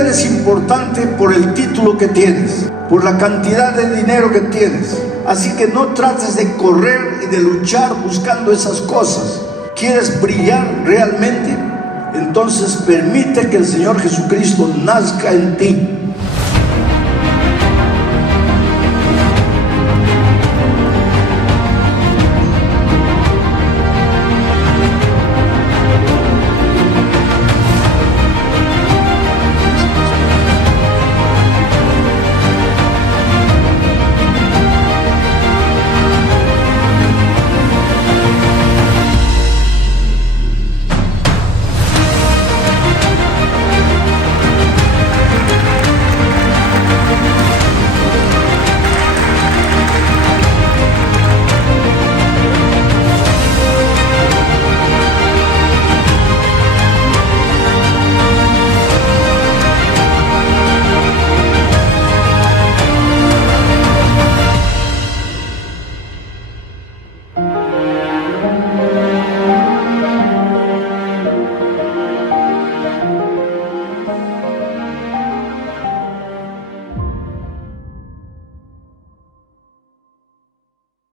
eres importante por el título que tienes, por la cantidad de dinero que tienes. Así que no trates de correr y de luchar buscando esas cosas. ¿Quieres brillar realmente? Entonces permite que el Señor Jesucristo nazca en ti.